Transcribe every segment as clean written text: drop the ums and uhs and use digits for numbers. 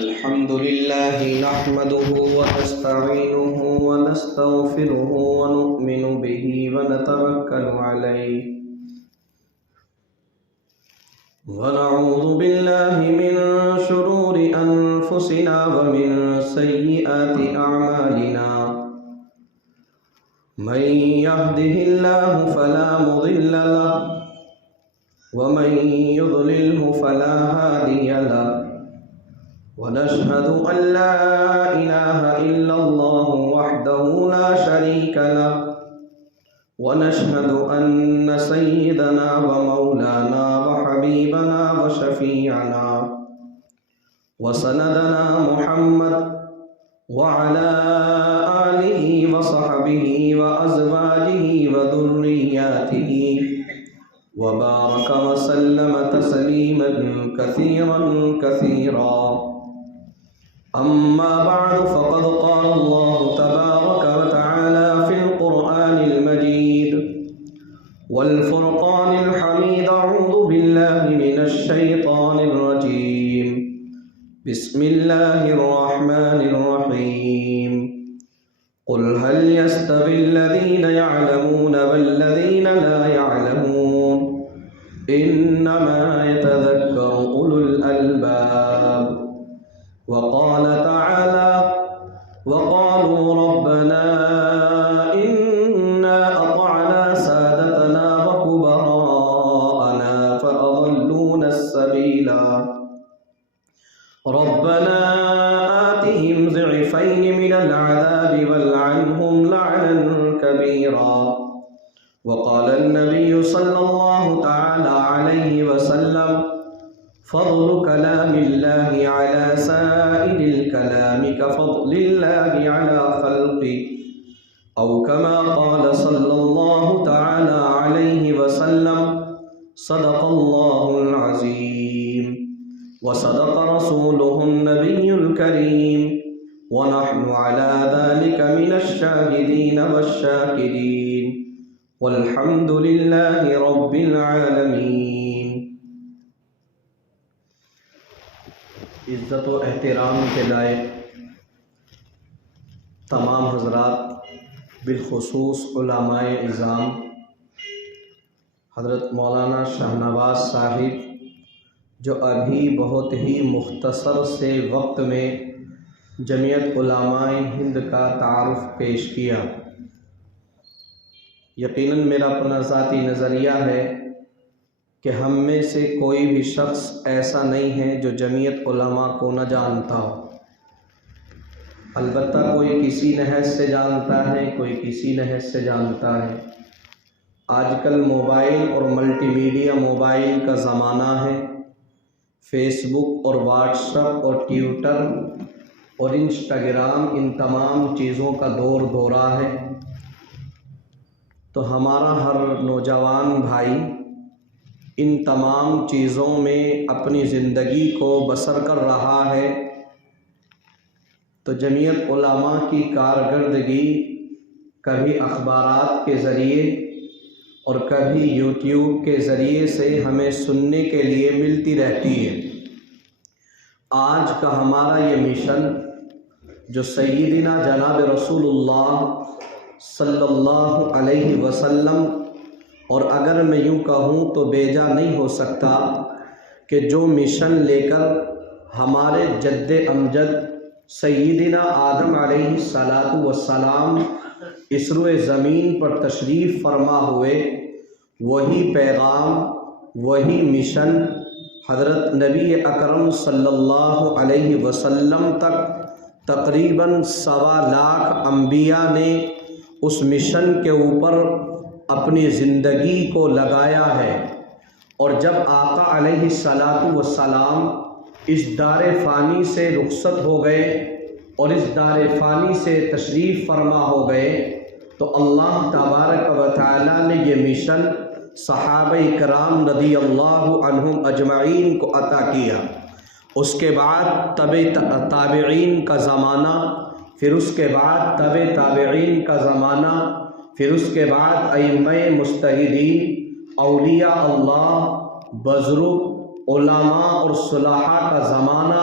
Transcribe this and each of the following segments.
الحمد لله نحمده ونستعينه ونستغفره ونؤمن به ونتوكل عليه ونعوذ بالله من شرور أنفسنا ومن سيئات أعمالنا من يهده الله فلا مضل له ومن يضلله فلا هادي له ونشهد أن لا إله إلا الله وحده لا شريك له ونشهد أن سيدنا ومولانا وحبيبنا وشفيعنا وسندنا محمد وعلى آله وصحبه وأزواجه وذرياته وبارك وسلم تسليما كثيرا كثيرا أما بعد فقد قال الله تبارك وتعالى في القرآن المجيد والفرقان الحميد أعوذ بالله من الشيطان الرجيم بسم الله الرحمن الرحيم قل هل يستوي الذين يعلمون والذين لا يعلمون إنما يتذكر أولو الألباب وقال تعالى وقالوا ربنا إنا أطعنا سادتنا وكبراءنا فأضلونا السبيلا ربنا آتهم ضعفين من العذاب والعنهم لعنا كبيرا وقال النبي صلى الله تعالى عليه وسلم فضل كلام الله على سائر الكلام كفضل الله على خلقه أو كما قال صلى الله تعالى عليه وسلم صدق الله العظيم وصدق رسوله النبي الكريم ونحن على ذلك من الشاهدين والشاكرين والحمد لله رب العالمين۔ عزت و احترام کے لائق تمام حضرات، بالخصوص علماء اعظام، حضرت مولانا شاہنواز صاحب جو ابھی بہت ہی مختصر سے وقت میں جمعیت علماء ہند کا تعارف پیش کیا، یقیناً میرا اپنا ذاتی نظریہ ہے کہ ہم میں سے کوئی بھی شخص ایسا نہیں ہے جو جمعیت علماء کو نہ جانتا ہو۔ البتہ کوئی کسی نحس سے جانتا ہے، کوئی کسی نحس سے جانتا ہے۔ آج کل موبائل اور ملٹی میڈیا موبائل کا زمانہ ہے، فیس بک اور واٹس ایپ اور ٹویٹر اور انسٹاگرام، ان تمام چیزوں کا دور دورہ ہے۔ تو ہمارا ہر نوجوان بھائی ان تمام چیزوں میں اپنی زندگی کو بسر کر رہا ہے، تو جمعیت علماء کی کارکردگی کبھی اخبارات کے ذریعے اور کبھی یوٹیوب کے ذریعے سے ہمیں سننے کے لیے ملتی رہتی ہے۔ آج کا ہمارا یہ مشن جو سیدنا جناب رسول اللہ صلی اللہ علیہ وسلم، اور اگر میں یوں کہوں تو بیجا نہیں ہو سکتا کہ جو مشن لے کر ہمارے جد امجد سیدنا آدم علیہ السلام اس روئے زمین پر تشریف فرما ہوئے، وہی پیغام، وہی مشن حضرت نبی اکرم صلی اللہ علیہ وسلم تک تقریباً 1.25 لاکھ انبیاء نے اس مشن کے اوپر اپنی زندگی کو لگایا ہے۔ اور جب آقا علیہ السلام اس دار فانی سے رخصت ہو گئے اور اس دار فانی سے تشریف فرما ہو گئے، تو اللہ تبارک و تعالی نے یہ مشن صحابہ کرام رضی اللہ عنہم اجمعین کو عطا کیا۔ اس کے بعد تابعین کا زمانہ، پھر اس کے بعد تابعین کا زمانہ، پھر اس کے بعد ائمہ مجتہدین، اولیاء اللہ، بزرگ علماء اور صلحاء کا زمانہ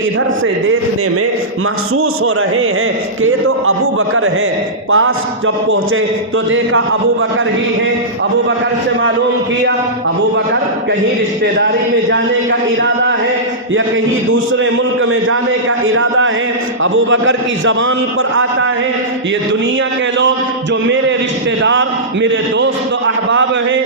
ادھر سے دیکھنے میں محسوس ہو رہے ہیں کہ یہ تو ابو بکر ہے۔ پاس جب پہنچے تو دیکھا ابو بکر ہی ہے۔ ابو بکر سے معلوم کیا ابو بکر کہیں رشتہ داری میں جانے کا ارادہ ہے یا کہیں دوسرے ملک میں جانے کا ارادہ ہے۔ ابو بکر کی زبان پر آتا ہے یہ دنیا کے لوگ جو میرے رشتہ دار، میرے دوست و احباب ہیں،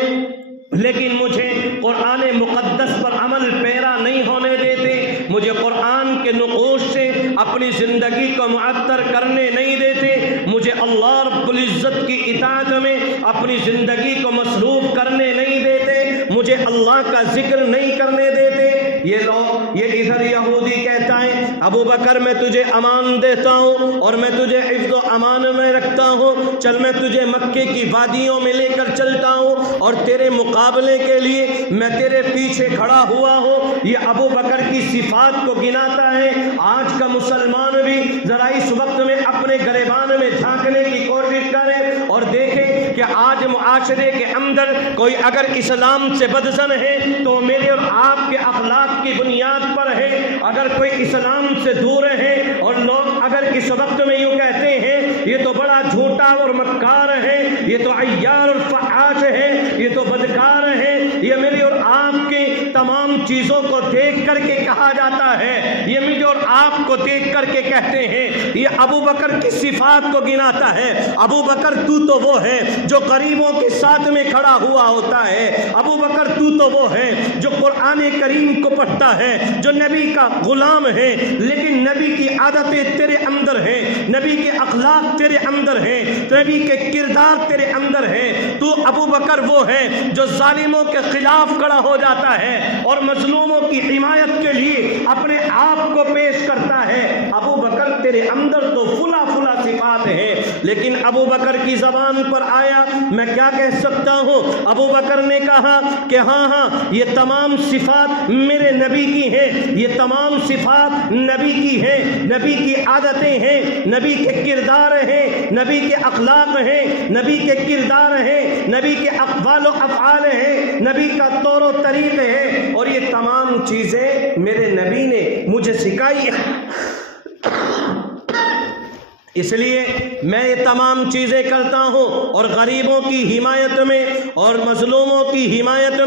لیکن مجھے قرآن مقدس پر عمل پیرا نہیں ہونے دیتے، مجھے قرآن کے نقوش سے اپنی زندگی کو معطر کرنے نہیں دیتے، مجھے اللہ رب العزت کی اطاعت میں اپنی زندگی کو مصروف کرنے نہیں دیتے، مجھے اللہ کا ذکر نہیں کرنے دیتے۔ یہ لوگ، یہ ادھر یہودی کہتا ہے ابو بکر میں تجھے امان دیتا ہوں اور میں تجھے حفظ و امان میں رکھتا ہوں، چل میں تجھے مکے کی وادیوں میں لے کر چلتا ہوں اور تیرے مقابلے کے لیے میں تیرے پیچھے کھڑا ہوا ہوں۔ یہ ابو بکر کی صفات کو گناتا ہے۔ آج کا مسلمان بھی ذرا اس وقت میں اپنے گریبان میں جھانکنے کی کوشش کرے اور دیکھے کہ آج معاشرے کے اندر کوئی اگر اسلام سے بدظن ہے تو میرے اور آپ کے اخلاق کی بنیاد پر ہے، اگر کوئی اسلام سے دور ہے اور لوگ اگر اس وقت میں یوں کہتے ہیں یہ تو بڑا جھوٹا اور مکار ہے، یہ تو عیار اور فحاش ہے، یہ تو بدکار ہے، یہ میری اور آپ کی تمام چیزوں کو دیکھ کر کے کہا جاتا ہے، یہ مجھے اور آپ کو دیکھ کر کے کہتے ہیں، یہ ابو بکر کی صفات کو گناتا ہے۔ ابو بکر تو وہ ہے جو غریبوں کے ساتھ میں کھڑا ہوا ہوتا ہے، ابو بکر تو وہ ہے جو قرآن کریم کو پڑھتا ہے، جو نبی کا غلام ہے، لیکن نبی کی عادتیں تیرے اندر ہیں، نبی کے اخلاق تیرے اندر ہیں، نبی کے کردار تیرے اندر ہیں۔ تو ابو بکر وہ ہے جو ظالموں کے خلاف کھڑا ہو جاتا ہے اور مظلوموں کی حمایت کے لیے اپنے آپ کو پیش کرتا ہے۔ ابو بکر تیرے اندر تو فلا فلا صفات ہیں، لیکن ابو بکر کی زبان پر آیا میں کیا کہہ سکتا ہوں؟ ابو بکر نے کہا کہ ہاں یہ تمام صفات میرے نبی کی ہیں، یہ تمام صفات نبی کی ہیں، نبی کی عادتیں ہیں، نبی کے کردار ہیں، نبی کے اخلاق ہیں، نبی کے کردار ہیں، نبی کے اقوال و افعال ہیں، نبی کا طور و طریق ہے، اور یہ تمام چیزیں میرے نبی نے مجھے سکھائی ہیں۔ اس لیے میں یہ تمام چیزیں کرتا ہوں اور غریبوں کی حمایت میں اور مظلوموں کی حمایت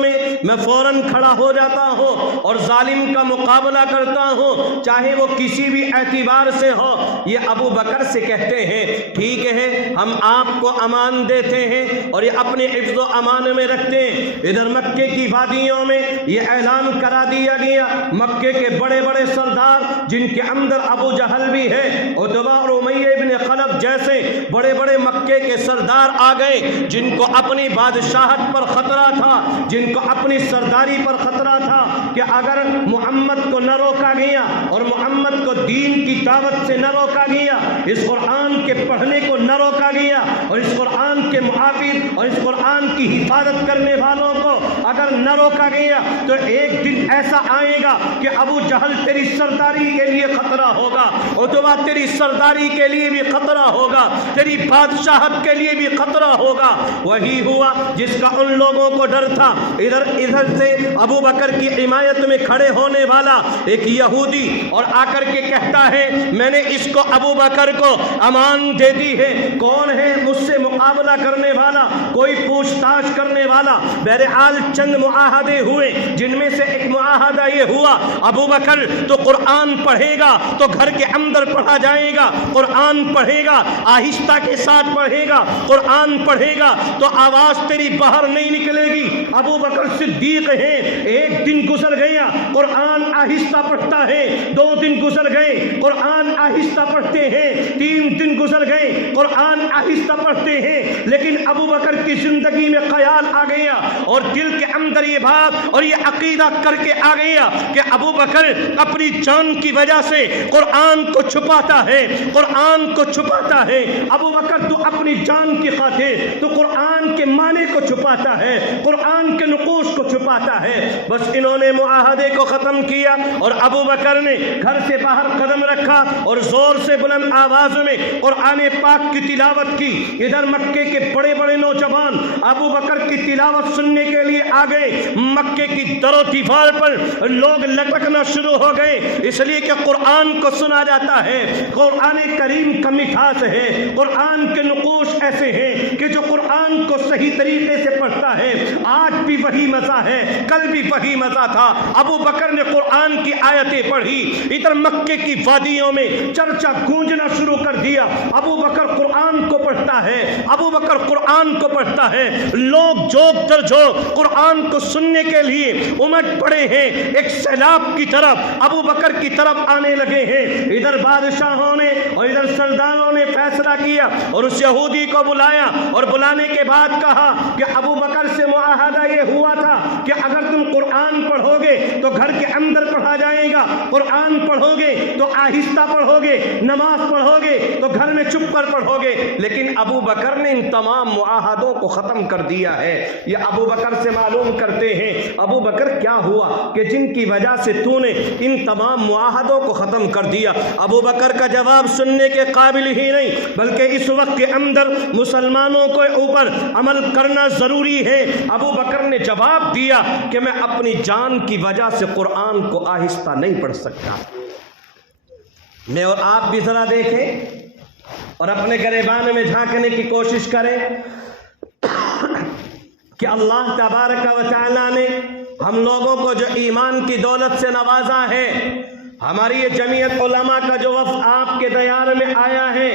میں فوراً کھڑا ہو جاتا ہوں اور ظالم کا مقابلہ کرتا ہوں، چاہے وہ کسی بھی اعتبار سے ہو۔ یہ ابو بکر سے کہتے ہیں ٹھیک ہے ہم آپ کو امان دیتے ہیں اور یہ اپنے حفظ و امان میں رکھتے ہیں۔ ادھر مکے کی وادیوں میں یہ اعلان کرا دیا گیا، مکے کے بڑے بڑے سردار جن کے اندر ابو جہل بھی ہے، عتبہ اور امیہ ابن خلف جیسے بڑے بڑے مکے کے سردار آ گئے، جن کو اپنی بادشاہت پر خطرہ تھا، جن کو اپنی سرداری پر خطرہ تھا کہ اگر محمد کو نہ روکا گیا اور محمد کو دین کی دعوت سے نہ روکا گیا، اس قرآن کے پڑھنے کو نہ روکا گیا اور اس قرآن کے محافظ اور اس قرآن کی حفاظت کرنے والوں کو اگر نہ روکا گیا تو ایک دن ایسا آئے گا کہ ابو جہل تیری سرداری کے لیے خطرہ ہوگا، عتبہ تیری سرداری کے لیے بھی خطرہ ہوگا، تیری بادشاہت کے لیے بھی خطرہ ہوگا۔ وہی ہوا جس کا ان لوگوں کو ڈر تھا۔ ادھر سے ابو بکر کی حمایت میں کھڑے ہونے والا ایک یہودی اور آ کر کے کہتا ہے میں نے اس کو ابو بکر کو امان دے دی ہے۔ کون ہے مجھ سے مقابلہ کرنے والا، کوئی پوچھ تاچھ کرنے والا؟ بہرحال چند معاہدے ہوئے، جن میں سے ایک معاہدہ یہ ہوا ابو بکر تو قرآن پڑھے گا تو گھر کے اندر پڑھا جائے گا، قرآن پڑھے گا آہستہ کے ساتھ پڑھے گا، قرآن پڑھے گا تو آواز تیری باہر نہیں نکلے گی۔ ابو بکر صدیق ہے، ایک دن گزر گیا قرآن آہستہ پڑھتا ہے، 2 دن گزر گئے قرآن آہستہ پڑھتے ہیں، 3 دن گزر گئے قرآن آہستہ پڑھتے ہیں، لیکن ابو بکر کی زندگی میں خیال آ گیا اور دل کے اندر یہ بات اور یہ عقیدہ کر کے آ گیا کہ ابو بکر اپنی جان کی وجہ سے قرآن کو چھپاتا ہے، قرآن کو چھپاتا ہے۔ ابو بکر تو اپنی جان کی خاطر تو قرآن کے معنی کو چھپاتا ہے، قرآن کے نقوش کو چھپاتا ہے۔ بس انہوں نے معاہدے کو ختم کیا اور ابو بکر نے گھر سے باہر قدم رکھا اور زور سے بلند آواز میں قرآن پاک کی تلاوت کی۔ ادھر مکے کے بڑے بڑے نوجوان ابو بکر کی تلاوت سننے کے لیے آ گئے۔ مکے کی در و دیوار پر لوگ لٹکنا شروع ہو گئے، اس لیے کہ قرآن کو سنا جاتا ہے۔ قرآن کریم کا مٹھاس ہے، قرآن کے نقوش ایسے ہیں کہ جو قرآن کو صحیح طریقے سے پڑھتا ہے آج بھی وہی مزہ ہے، کل بھی وہی مزہ تھا۔ ابو بکر نے قرآن کی آیتیں پڑھی، ادھر مکے کی وادیوں میں چرچا گونجنا شروع کر دیا۔ ابو بکر قرآن کو پڑھتا ہے، ابو بکر قرآن کو پڑھتا ہے۔ لوگ جوگ در جوگ قرآن کو سننے کے لیے امٹ پڑے ہیں، ایک سیلاب کی طرف ابو بکر کی طرف آنے لگے ہیں۔ ادھر بادشاہوں نے اور ادھر سرداروں نے فیصلہ کیا اور اس یہودی کو بلایا اور بلانے کے بعد کہا کہ ابو بکر سے معاہدہ یہ ہوا تھا کہ اگر تم قرآن پڑھو گے تو گھر کے اندر پڑھا جائے گا، قرآن پڑھو گے تو آہستہ پڑھو گے، نماز پڑھو گے تو گھر میں چپ کر پڑھو گے۔ لیکن ابو بکر نے ان تمام معاہدوں کو ختم کر دیا ہے۔ یہ ابو بکر سے معلوم کرتے ہیں ابو بکر کیا ہوا کہ جن کی وجہ سے تو نے ان تمام معاہدوں کو ختم کر دیا۔ ابو بکر کا جواب سننے کے قابل ہی نہیں، بلکہ اس وقت کے اندر مسلمانوں کے اوپر عمل کرنا ضروری ہے۔ ابو بکر نے جواب دیا کہ میں اپنی جان کی وجہ سے قرآن کو آہستہ نہیں پڑھ سکتا۔ میں اور آپ بھی ذرا دیکھیں اور اپنے گریبان میں جھانکنے کی کوشش کریں کہ اللہ تبارک و تعالیٰ نے ہم لوگوں کو جو ایمان کی دولت سے نوازا ہے، ہماری یہ جمعیت علماء کا جو وفد آپ کے دیار میں آیا ہے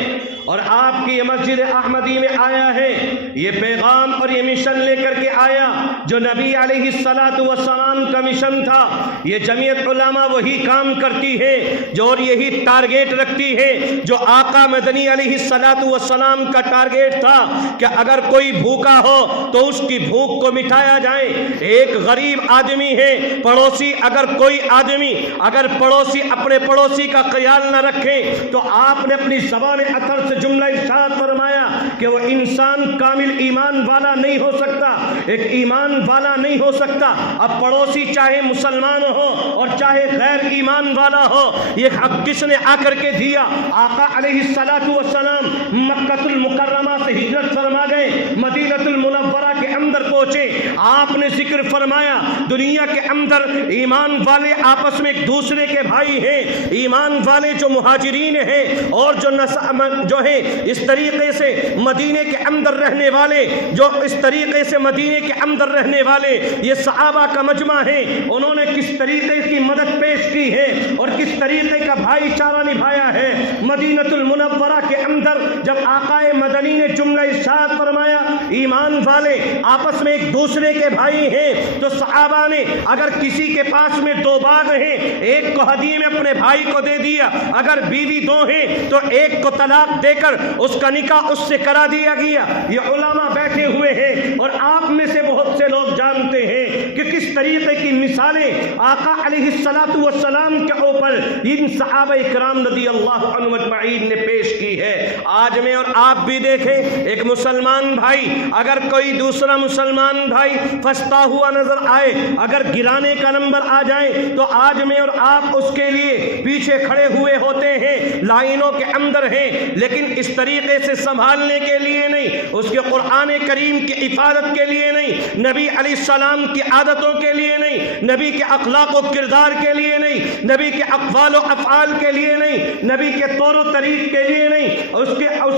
اور آپ کی یہ مسجد احمدی میں آیا ہے، یہ پیغام اور یہ مشن لے کر کے آیا جو نبی علیہ السلام کا مشن تھا۔ یہ جمعیت علماء وہی کام کرتی ہے جو اور یہی ٹارگیٹ رکھتی ہے جو آقا مدنی علیہ السلام کا ٹارگیٹ تھا کہ اگر کوئی بھوکا ہو تو اس کی بھوک کو مٹایا جائے۔ ایک غریب آدمی ہے، پڑوسی، اگر کوئی آدمی اگر پڑوسی اپنے پڑوسی کا خیال نہ رکھے تو آپ نے اپنی زبان اثر سے جملہ ارشاد فرمایا کہ وہ انسان کامل ایمان والا نہیں ہو سکتا، ایک ایمان والا نہیں ہو سکتا۔ اب پڑوسی چاہے مسلمان ہو اور چاہے غیر ایمان والا ہو، یہ حق کس نے آ کر کے دیا؟ آقا علیہ السلام مکہ المکرمہ سے ہجرت فرما گئے، مدینہ المنورہ کے اندر پہنچے۔ آپ نے ذکر فرمایا دنیا کے اندر ایمان والے آپس میں ایک دوسرے کے بھائی ہیں، ایمان والے جو مہاجرین ہیں اور جو ہیں اس طریقے سے مدینے کے اندر رہنے والے، جو اس طریقے سے مدینے کے اندر رہنے والے یہ صحابہ کا مجمع ہے، انہوں نے کس طریقے کی مدد پیش کی ہے اور کس طریقے کا بھائی چارہ نبھایا ہے۔ مدینہ المنورہ کے اندر جب آقا مدنی نے جملہ ارشاد فرمایا ایمان والے آپس میں ایک دوسرے کے بھائی ہیں، تو صحابہ نے اگر کسی کے پاس میں دو باغ ہیں، ایک کو ہدیے میں اپنے بھائی کو دے دیا، اگر بیوی دو ہیں تو ایک کو طلاق دے کر اس کا نکاح اس سے کرا دیا گیا۔ یہ علماء بیٹھے ہوئے ہیں اور آپ میں سے بہت سے لوگ جانتے ہیں کہ کس طریقے کی مثالیں آقا علیہ السلام کے اوپر ان صحابہ کرام رضی اللہ عنہم اجمعین نے پیش کی ہے۔ آج میں اور آپ بھی دیکھیں، ایک مسلمان بھائی اگر کوئی دوسرا مسلمان بھائی پھنستا ہوا نظر آئے، اگر گرانے کا نمبر آ جائے تو آج میں اور آپ اس کے لیے پیچھے کھڑے ہوئے ہوتے ہیں، لائنوں کے اندر ہیں، لیکن اس طریقے سے سنبھالنے کے لیے نہیں، اس کے قرآن کریم کی حفاظت کے لیے نہیں، نبی علیہ السلام کی عادتوں کے لیے نہیں، نبی کے اخلاق و کردار کے لیے نہیں، نبی کے اقوال و افعال کے لیے نہیں، نبی کے طور و طریق کے لیے نہیں، اس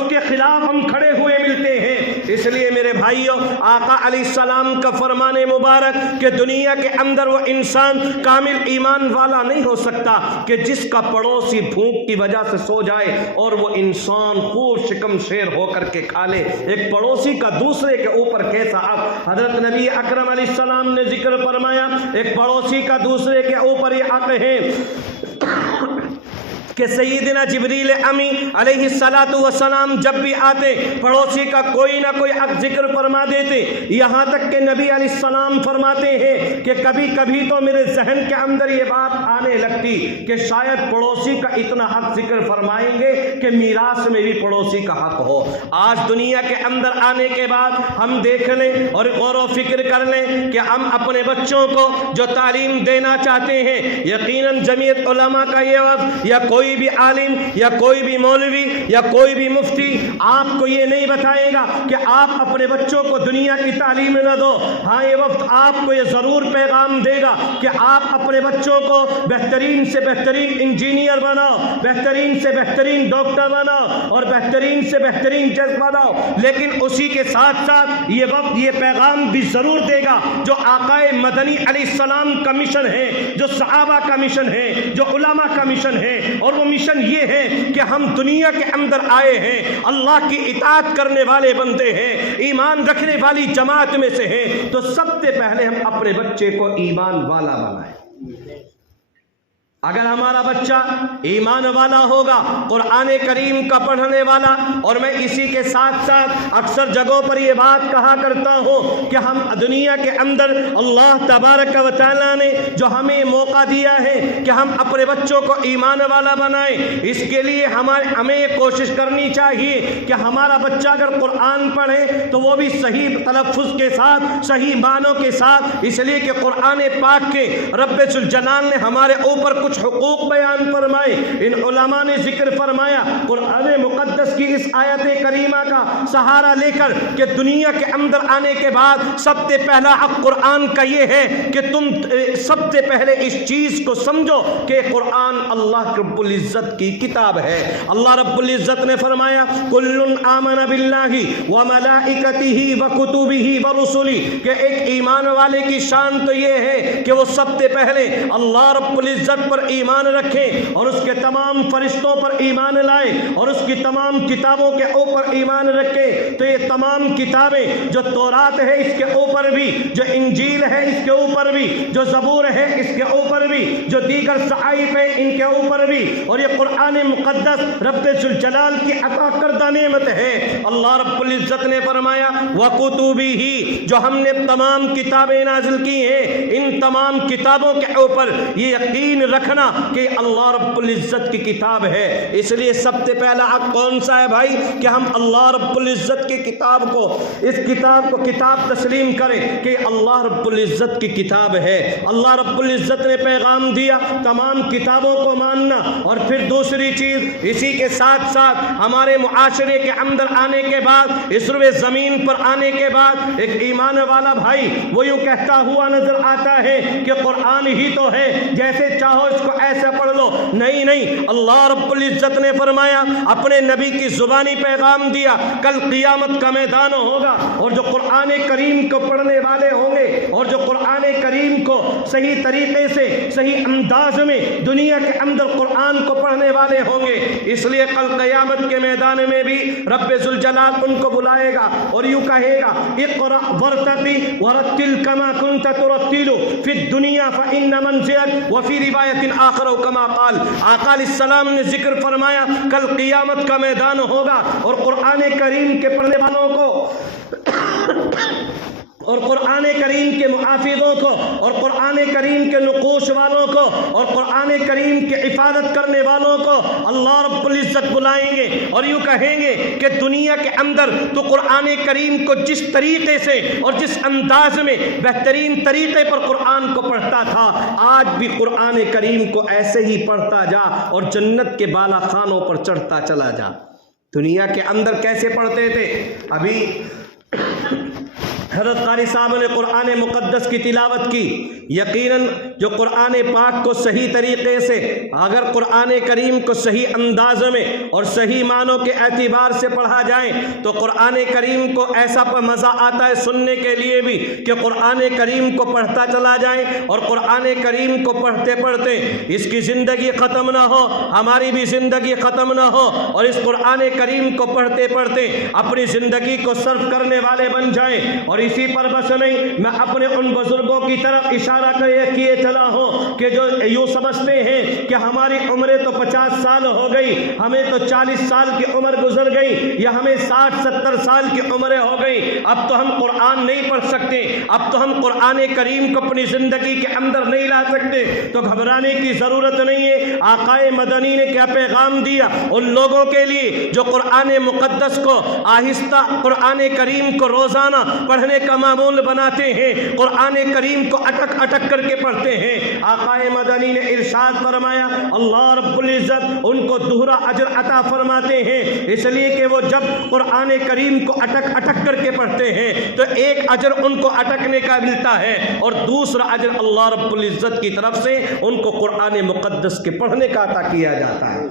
کے خلاف ہم کھڑے ہوئے ملتے ہیں۔ اس لیے میرے بھائیوں، آقا علیہ السلام کا فرمان مبارک کہ دنیا کے اندر وہ انسان کامل ایمان والا نہیں ہو سکتا کہ جس کا پڑوسی بھوک کی وجہ سے سو جائے اور وہ انسان خوب شکم شیر ہو کر کے کھا لے۔ ایک پڑوسی کا دوسرے کے اوپر کیسا حق؟ حضرت نبی اکرم علیہ السلام نے ذکر فرمایا ایک پڑوسی کا دوسرے کے اوپر یہ حق ہے کہ سیدنا جبریل امی علیہ الصلاۃ والسلام جب بھی آتے پڑوسی کا کوئی نہ کوئی حق ذکر فرما دیتے، یہاں تک کہ نبی علیہ السلام فرماتے ہیں کہ کبھی کبھی تو میرے ذہن کے اندر یہ بات آنے لگتی کہ شاید پڑوسی کا اتنا حق ذکر فرمائیں گے کہ میراث میں بھی پڑوسی کا حق ہو۔ آج دنیا کے اندر آنے کے بعد ہم دیکھ لیں اور غور و فکر کر لیں کہ ہم اپنے بچوں کو جو تعلیم دینا چاہتے ہیں، یقیناً جمعیت علماء کا یہ وقت یا کوئی بھی عالم یا کوئی بھی مولوی یا کوئی بھی مفتی آپ کو یہ نہیں بتائے گا کہ آپ اپنے بچوں کو دنیا کی تعلیم نہ دو۔ ہاں یہ وقت آپ کو یہ ضرور پیغام دے گا کہ آپ اپنے بچوں کو بہترین سے بہترین انجینئر بناؤ، بہترین سے بہترین ڈاکٹر بناؤ اور بہترین سے بہترین جج بناؤ، لیکن اسی کے ساتھ ساتھ یہ وقت یہ پیغام بھی ضرور دے گا جو آقائے مدنی علیہ السلام کا مشن ہے، جو صحابہ کا مشن ہے، جو علماء کا مشن ہے، اور وہ مشن یہ ہے کہ ہم دنیا کے اندر آئے ہیں، اللہ کی اطاعت کرنے والے بندے ہیں، ایمان رکھنے والی جماعت میں سے ہیں، تو سب سے پہلے ہم اپنے بچے کو ایمان والا بنائیں۔ اگر ہمارا بچہ ایمان والا ہوگا، قرآن کریم کا پڑھنے والا، اور میں اسی کے ساتھ ساتھ اکثر جگہوں پر یہ بات کہا کرتا ہوں کہ ہم دنیا کے اندر اللہ تبارک و تعالیٰ نے جو ہمیں موقع دیا ہے کہ ہم اپنے بچوں کو ایمان والا بنائیں، اس کے لیے ہمیں یہ کوشش کرنی چاہیے کہ ہمارا بچہ اگر قرآن پڑھے تو وہ بھی صحیح تلفظ کے ساتھ، صحیح معنوں کے ساتھ، اس لیے کہ قرآن پاک کے رب ذوالجلال نے ہمارے اوپر کچھ حقوق بیان فرمائے۔ ان علماء نے ذکر فرمایا قرآن مقدس کی اس آیت کریمہ کا سہارا لے کر کہ دنیا کے اندر آنے کے بعد سب سے پہلا حق قرآن کا یہ ہے کہ تم سب سے پہلے اس چیز کو سمجھو کہ قرآن اللہ رب العزت کی کتاب ہے۔ اللہ رب العزت نے فرمایا کل آمن باللہ وملائکتہ وکتبہ ورسلہ، کہ ایک ایمان والے کی شان تو یہ ہے کہ وہ سب سے پہلے اللہ رب العزت پر ایمان رکھیں اور اس کے تمام فرشتوں پر ایمان لائے اور اس کی تمام کتابوں کے اوپر ایمان رکھے۔ تو یہ تمام کتابیں، جو تورات ہے اس کے اوپر بھی، جو انجیل ہے اس کے اوپر بھی، جو زبور ہے اس کے اوپر بھی، جو دیگر صحائف ہیں ان کے اوپر بھی، اور یہ قرآن مقدس رب ذوالجلال کی عطا کردہ نعمت ہے۔ اللہ رب العزت نے فرمایا وَكُتُبِهِ، جو ہم نے تمام کتابیں نازل کی ہیں، ان تمام کتابوں کے اوپر یہ یقین رکھنا کہ اللہ رب العزت کی کتاب ہے۔ اس لیے سب سے پہلا حق کون سا ہے بھائی؟ کہ ہم اللہ رب العزت کی کتاب کو، اس کتاب کو کتاب تسلیم کریں کہ اللہ رب العزت کی کتاب ہے۔ اللہ رب العزت نے پیغام دیا تمام کتابوں کو ماننا، اور پھر دوسری چیز اسی کے ساتھ ساتھ ہمارے معاشرے کے اندر آنے کے بعد، اس روئے زمین پر آنے کے بعد، ایک ایمان والا بھائی وہ یوں کہتا ہوا نظر آتا ہے کہ قرآن ہی تو ہے، جیسے چاہو اس کو ایسا پڑھ لو۔ نہیں نہیں، اللہ رب العزت نے فرمایا، اپنے نبی کی زبانی پیغام دیا، کل قیامت کا میدان ہوگا، اور جو قرآن کریم کو پڑھنے والے ہوں گے اور جو قرآن کریم کو صحیح طریقے سے، صحیح انداز میں دنیا کے اندر قرآن کو پڑھنے والے ہوں گے، اس لیے کل قیامت کے میدان میں بھی رب ذوالجلال ان کو بلائے گا اور یوں کہے گا اقرأ ورتقی ورتل کما کنت ترتل فی الدنیا فإن منزلک وفی روایت آخر کما قال۔ آقا علیہ السلام نے ذکر فرمایا کل قیامت کا میدان ہوگا، اور قرآن کریم کے پڑھنے والوں کو اور قرآن کریم کے محافظوں کو اور قرآن کریم کے نقوش والوں کو اور قرآن کریم کی حفاظت کرنے والوں کو اللہ رب العزت بلائیں گے اور یوں کہیں گے کہ دنیا کے اندر تو قرآن کریم کو جس طریقے سے اور جس انداز میں بہترین طریقے پر قرآن کو پڑھتا تھا، آج بھی قرآن کریم کو ایسے ہی پڑھتا جا اور جنت کے بالا خانوں پر چڑھتا چلا جا۔ دنیا کے اندر کیسے پڑھتے تھے؟ ابھی حضرت قاری صاحب نے قرآن مقدس کی تلاوت کی۔ یقیناً جو قرآن پاک کو صحیح طریقے سے، اگر قرآن کریم کو صحیح انداز میں اور صحیح معنوں کے اعتبار سے پڑھا جائے تو قرآن کریم کو ایسا مزہ آتا ہے سننے کے لیے بھی کہ قرآن کریم کو پڑھتا چلا جائے اور قرآن کریم کو پڑھتے پڑھتے اس کی زندگی ختم نہ ہو، ہماری بھی زندگی ختم نہ ہو، اور اس قرآن کریم کو پڑھتے پڑھتے اپنی زندگی کو صرف کرنے والے بن جائیں۔ اور اسی پر بس نہیں، میں اپنے ان بزرگوں کی طرف اشارہ کیے چلا ہوں کہ جو یوں سمجھتے ہیں کہ ہماری عمریں تو 50 سال ہو گئی، ہمیں تو 40 سال کی عمر گزر گئی، یا ہمیں 60-70 سال کی عمریں ہو گئی، اب تو ہم قرآن نہیں پڑھ سکتے، اب تو ہم قرآن کریم کو اپنی زندگی کے اندر نہیں لا سکتے، تو گھبرانے کی ضرورت نہیں ہے۔ آقا مدنی نے کیا پیغام دیا ان لوگوں کے لیے جو قرآن مقدس کو آہستہ قرآن کریم کو روزانہ پڑھنے کا معمول بناتے ہیں، قرآن کریم کو اٹک اٹک کر کے پڑھتے ہیں۔ آقا مدنی نے ارشاد فرمایا اللہ رب العزت ان کو دوہرا اجر عطا فرماتے ہیں، اس لیے کہ وہ جب قرآن کریم کو اٹک اٹک کر کے پڑھتے ہیں تو ایک اجر ان کو اٹکنے کا ملتا ہے اور دوسرا اجر اللہ رب العزت کی طرف سے ان کو قرآن مقدس کے پڑھنے کا عطا کیا جاتا ہے۔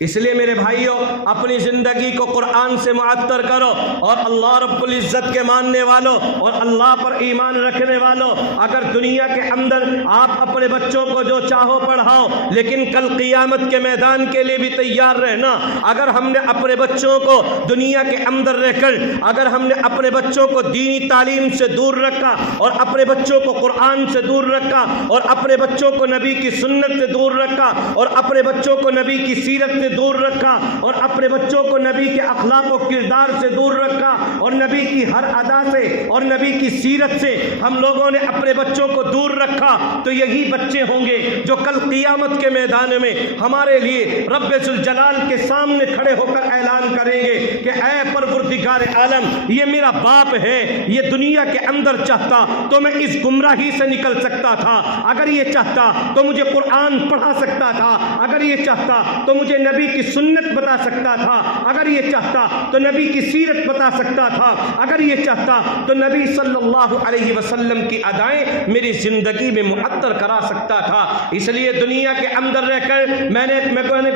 اس لیے میرے بھائیوں اپنی زندگی کو قرآن سے معطر کرو، اور اللہ رب العزت کے ماننے والوں اور اللہ پر ایمان رکھنے والوں، اگر دنیا کے اندر آپ اپنے بچوں کو جو چاہو پڑھاؤ، لیکن کل قیامت کے میدان کے لیے بھی تیار رہنا۔ اگر ہم نے اپنے بچوں کو دنیا کے اندر رہ کر اگر ہم نے اپنے بچوں کو دینی تعلیم سے دور رکھا اور اپنے بچوں کو قرآن سے دور رکھا اور اپنے بچوں کو نبی کی سنت سے دور رکھا اور اپنے بچوں کو نبی کی سیرت سے دور رکھا اور اپنے بچوں کو نبی کے اخلاق و کردار سے دور رکھا اور نبی کی ہر ادا سے اور نبی کی سیرت سے ہم لوگوں نے اپنے بچوں کو دور رکھا، تو یہی بچے ہوں گے جو کل قیامت کے میدان میں ہمارے لیے رب ذوالجلال کے سامنے کھڑے ہو کر اعلان کریں گے کہ اے پروردگار عالم، یہ میرا باپ ہے، یہ دنیا کے اندر چاہتا تو میں اس گمراہی سے نکل سکتا تھا، اگر یہ چاہتا تو مجھے قرآن پڑھا سکتا تھا، اگر یہ چاہتا تو مجھے نبی کی سنت بتا سکتا تھا، اگر یہ چاہتا تو نبی کی سیرت بتا سکتا تھا، اگر یہ چاہتا تو نبی صلی اللہ علیہ وسلم کی ادائیں میری زندگی میں معطر کرا سکتا تھا۔ اس لیے دنیا کے اندر رہ کر میں نے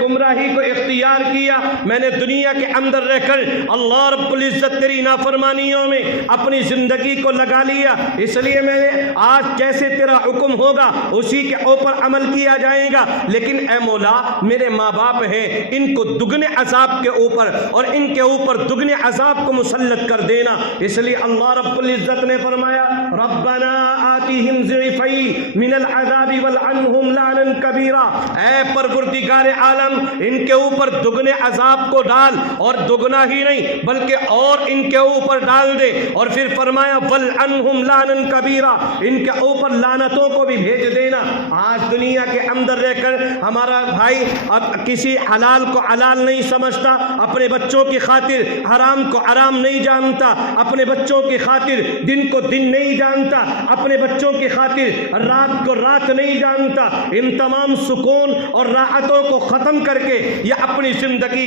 گمراہی کو اختیار کیا، میں نے دنیا کے اندر رہ کر اللہ رب العزت تیری نافرمانیوں میں اپنی زندگی کو لگا لیا، اس لیے میں نے آج جیسے تیرا حکم ہوگا اسی کے اوپر عمل کیا جائے گا، لیکن اے مولا میرے ماں باپ ہیں، ان کو دگنے عذاب کے اوپر اور ان کے اوپر دگنے عذاب کو مسلط کر دینا۔ اس لیے اللہ رب العزت نے فرمایا ربنا آتیہم ضعفین من العذاب والعنہم لعنا کبیرا، اے پروردگار عالم ان کے اوپر دگنے عذاب کو ڈال، اور دگنا ہی نہیں بلکہ اور ان کے اوپر ڈال دے، اور پھر فرمایا والعنہم لعنا کبیرا، ان کے اوپر لعنتوں کو بھی بھیج دینا۔ آج دنیا کے اندر رہ کر ہمارا بھائی اب کسی حلال کو حلال نہیں سمجھتا، اپنے بچوں کی خاطر حرام کو حرام نہیں جانتا، اپنے بچوں کی خاطر دن کو دن نہیں جانتا، اپنے بچوں کی خاطر رات کو رات نہیں جانتا، ان تمام سکون اور راحتوں کو ختم کر کے یہ اپنی زندگی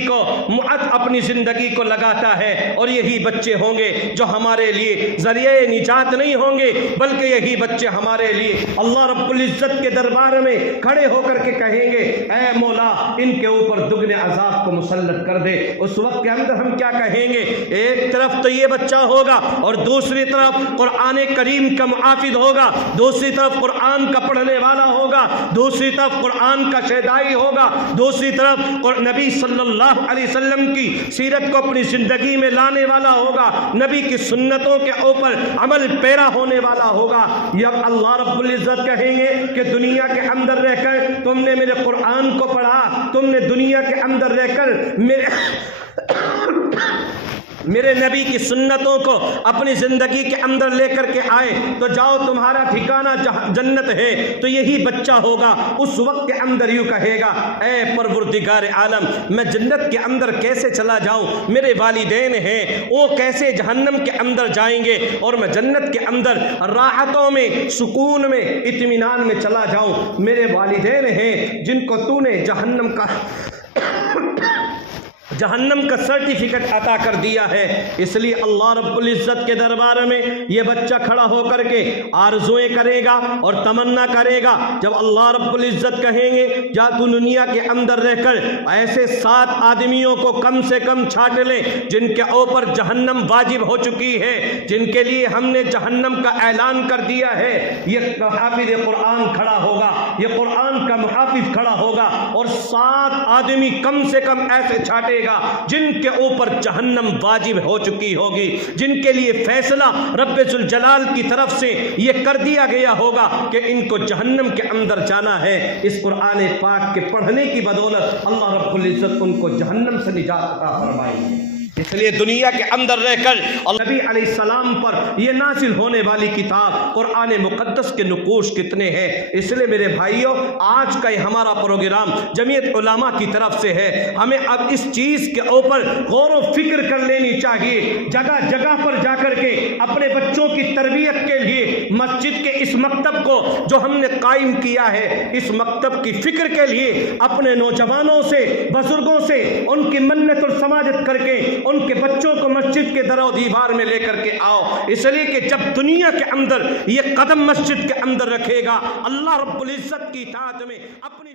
کو لگاتا ہے، اور یہی بچے ہوں گے جو ہمارے لیے ذریعہ نجات نہیں ہوں گے، بلکہ یہی بچے ہمارے لیے اللہ رب العزت کے دربار میں کھڑے ہو کر کے کہیں گے اے مولا ان کے اوپر دگنے عذاب کو مسلط کر دے۔ اس وقت کے اندر ہم کیا کہیں گے؟ ایک طرف تو یہ بچہ ہوگا اور دوسری طرف قرآن کریم کا محافظ ہوگا، دوسری طرف قرآن کا پڑھنے والا ہوگا، دوسری طرف قرآن کا شیدائی ہوگا، دوسری طرف نبی صلی اللہ علیہ وسلم کی سیرت کو اپنی زندگی میں لانے والا ہوگا، نبی کی سنتوں کے اوپر عمل پیرا ہونے والا ہوگا۔ جب اللہ رب العزت کہیں گے کہ دنیا کے اندر رہ کر تم نے میرے قرآن کو پڑھا، تم نے دنیا کے اندر رہ کر میرے نبی کی سنتوں کو اپنی زندگی کے اندر لے کر کے آئے تو جاؤ تمہارا ٹھکانہ جنت ہے، تو یہی بچہ ہوگا اس وقت کے اندر یوں کہے گا اے پروردگار عالم میں جنت کے اندر کیسے چلا جاؤں، میرے والدین ہیں وہ کیسے جہنم کے اندر جائیں گے، اور میں جنت کے اندر راحتوں میں سکون میں اطمینان میں چلا جاؤں، میرے والدین ہیں جن کو تو نے جہنم کا سرٹیفکیٹ عطا کر دیا ہے۔ اس لیے اللہ رب العزت کے دربار میں یہ بچہ کھڑا ہو کر کے آرزویں کرے گا اور تمنا کرے گا، جب اللہ رب العزت کہیں گے جا تو دنیا کے اندر رہ کر ایسے 7 آدمیوں کو کم سے کم چھانٹ لے جن کے اوپر جہنم واجب ہو چکی ہے، جن کے لیے ہم نے جہنم کا اعلان کر دیا ہے، یہ حافظ قرآن کھڑا ہوگا، یہ قرآن کا محافظ کھڑا ہوگا اور 7 آدمی کم سے کم ایسے چھانٹے گا جن کے اوپر جہنم واجب ہو چکی ہوگی، جن کے لیے فیصلہ رب ذوالجلال کی طرف سے یہ کر دیا گیا ہوگا کہ ان کو جہنم کے اندر جانا ہے۔ اس قرآن پاک کے پڑھنے کی بدولت اللہ رب العزت ان کو جہنم سے نجات عطا فرمائیں گے۔ اس لیے دنیا کے اندر رہ کر نبی علیہ السلام پر یہ نازل ہونے والی کتاب قرآن مقدس کے نقوش کتنے ہیں۔ اس لیے میرے بھائیوں، آج کا یہ ہمارا پروگرام جمعیت علماء کی طرف سے ہے۔ ہمیں اب اس چیز کے اوپر غور و فکر کر لینی چاہیے، جگہ جگہ پر جا کر کے اپنے بچوں کی تربیت کے لیے مسجد کے اس مکتب کو جو ہم نے قائم کیا ہے، اس مکتب کی فکر کے لیے اپنے نوجوانوں سے، بزرگوں سے ان کی منت اور سماجت کر کے ان کے بچوں کو مسجد کے در و دیوار میں لے کر کے آؤ۔ اس لیے کہ جب دنیا کے اندر یہ قدم مسجد کے اندر رکھے گا، اللہ رب العزت کی اطاعت میں اپنی